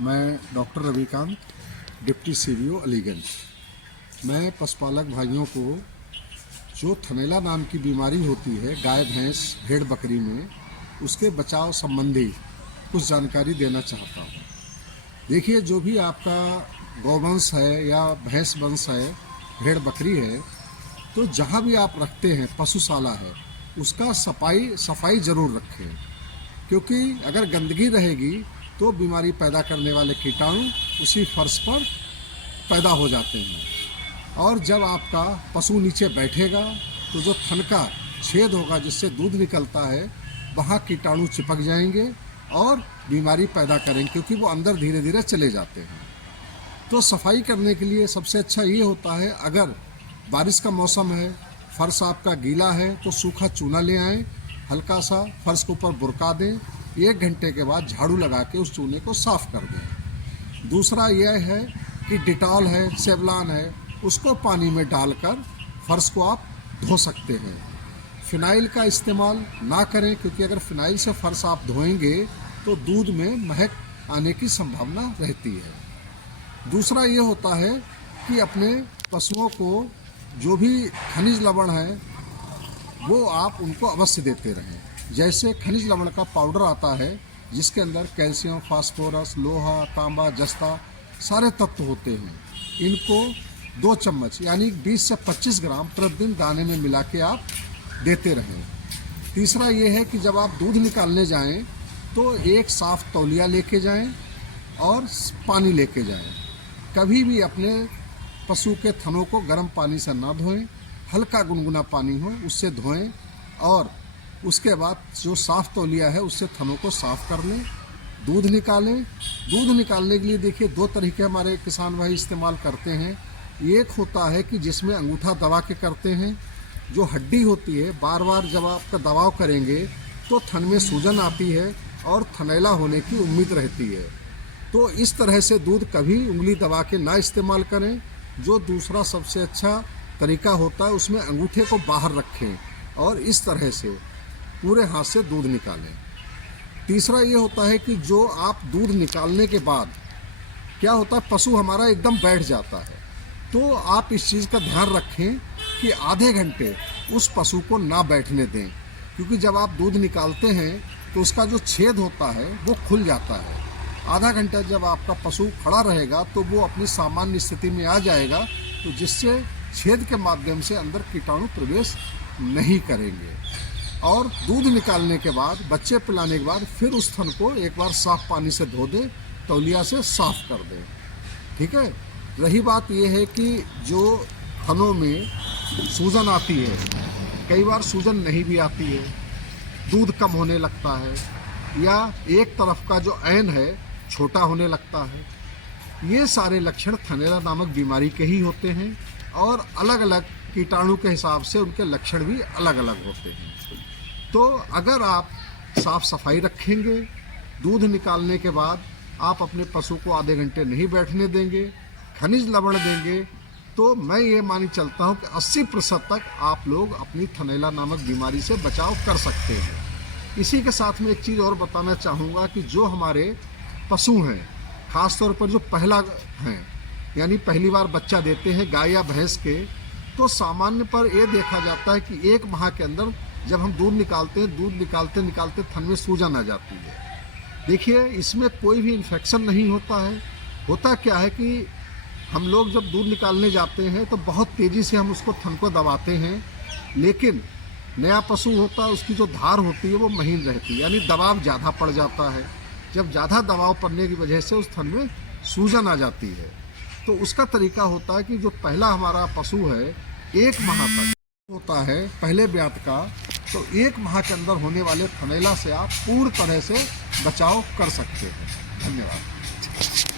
मैं doctor Ravikant, deputy सीवीओ Aliganj. मैं पशुपालक भाइयों को जो थनैला नाम की बीमारी होती है गाय भैंस भेड़ बकरी में, उसके बचाव संबंधी कुछ जानकारी देना चाहता हूँ। देखिए, जो भी आपका गौवंश है या भैंस वंश है, भेड़ बकरी है, तो जहाँ भी आप रखते हैं पशुशाला है, उसका सफाई ज़रूर रखें, क्योंकि अगर गंदगी रहेगी तो बीमारी पैदा करने वाले कीटाणु उसी फर्श पर पैदा हो जाते हैं। और जब आपका पशु नीचे बैठेगा तो जो थन का छेद होगा जिससे दूध निकलता है, वहाँ कीटाणु चिपक जाएंगे और बीमारी पैदा करेंगे, क्योंकि वो अंदर धीरे धीरे चले जाते हैं। तो सफाई करने के लिए सबसे अच्छा ये होता है, अगर बारिश का मौसम है, फर्श आपका गीला है, तो सूखा चूना ले आएँ, हल्का सा फर्श के ऊपर बुरका दें, 1 घंटे के बाद झाड़ू लगा के उस चूने को साफ़ कर दें। दूसरा यह है कि डिटॉल है, सेवलान है, उसको पानी में डालकर फर्श को आप धो सकते हैं। फिनाइल का इस्तेमाल ना करें, क्योंकि अगर फिनाइल से फर्श आप धोएंगे तो दूध में महक आने की संभावना रहती है। दूसरा ये होता है कि अपने पशुओं को जो भी खनिज लवण है वो आप उनको अवश्य देते रहें। जैसे खनिज लवण का पाउडर आता है जिसके अंदर कैल्शियम, फास्फोरस, लोहा, तांबा, जस्ता सारे तत्व होते हैं। इनको 2 चम्मच यानी 20 से 25 ग्राम प्रतिदिन दाने में मिला के आप देते रहें। तीसरा ये है कि जब आप दूध निकालने जाएं तो एक साफ़ तौलिया लेके जाएं और पानी लेके जाएं। कभी भी अपने पशु के थनों को गर्म पानी से ना धोएं, हल्का गुनगुना पानी हो उससे धोएं, और उसके बाद जो साफ़ तौलिया है उससे थनों को साफ़ कर लें, दूध निकालें। दूध निकालने के लिए देखिए 2 तरीके हमारे किसान भाई इस्तेमाल करते हैं। एक होता है कि जिसमें अंगूठा दबा के करते हैं, जो हड्डी होती है बार बार जब आपका दबाव करेंगे तो थन में सूजन आती है और थनैला होने की उम्मीद रहती है। तो इस तरह से दूध कभी उंगली दबा के ना इस्तेमाल करें। जो दूसरा सबसे अच्छा तरीका होता है, उसमें अंगूठे को बाहर रखें और इस तरह से पूरे हाथ से दूध निकालें। तीसरा ये होता है कि जो आप दूध निकालने के बाद क्या होता है, पशु हमारा एकदम बैठ जाता है, तो आप इस चीज़ का ध्यान रखें कि आधे घंटे उस पशु को ना बैठने दें, क्योंकि जब आप दूध निकालते हैं तो उसका जो छेद होता है वो खुल जाता है। आधा घंटा जब आपका पशु खड़ा रहेगा तो वो अपनी सामान्य स्थिति में आ जाएगा, तो जिससे छेद के माध्यम से अंदर कीटाणु प्रवेश नहीं करेंगे। और दूध निकालने के बाद, बच्चे पिलाने के बाद फिर उस थन को एक बार साफ पानी से धो दें, तौलिया से साफ कर दें। ठीक है। रही बात यह है कि जो थनों में सूजन आती है, कई बार सूजन नहीं भी आती है, दूध कम होने लगता है, या एक तरफ का जो ऐन है छोटा होने लगता है, ये सारे लक्षण थनैला नामक बीमारी के ही होते हैं। और अलग अलग कीटाणु के हिसाब से उनके लक्षण भी अलग अलग होते हैं। तो अगर आप साफ सफाई रखेंगे, दूध निकालने के बाद आप अपने पशु को आधे घंटे नहीं बैठने देंगे, खनिज लवण देंगे, तो मैं ये मानी चलता हूँ कि 80% तक आप लोग अपनी थनैला नामक बीमारी से बचाव कर सकते हैं। इसी के साथ में एक चीज़ और बताना चाहूँगा कि जो हमारे पशु हैं, ख़ास तौर पर जो पहला हैं, यानी पहली बार बच्चा देते हैं गाय या भैंस के, तो सामान्य पर ये देखा जाता है कि 1 माह के अंदर जब हम दूध निकालते हैं, दूध निकालते निकालते थन में सूजन आ जाती है। देखिए, इसमें कोई भी इन्फेक्शन नहीं होता है। होता क्या है कि हम लोग जब दूध निकालने जाते हैं तो बहुत तेज़ी से हम उसको थन को दबाते हैं, लेकिन नया पशु होता है, उसकी जो धार होती है वो महीन रहती है, यानी दबाव ज़्यादा पड़ जाता है। जब ज़्यादा दबाव पड़ने की वजह से उस थन में सूजन आ जाती है। तो उसका तरीका होता है कि जो पहला हमारा पशु है 1 माह तक होता है पहले ब्यात का, तो 1 माह के अंदर होने वाले थनैला से आप पूर्ण तरह से बचाव कर सकते हैं। धन्यवाद।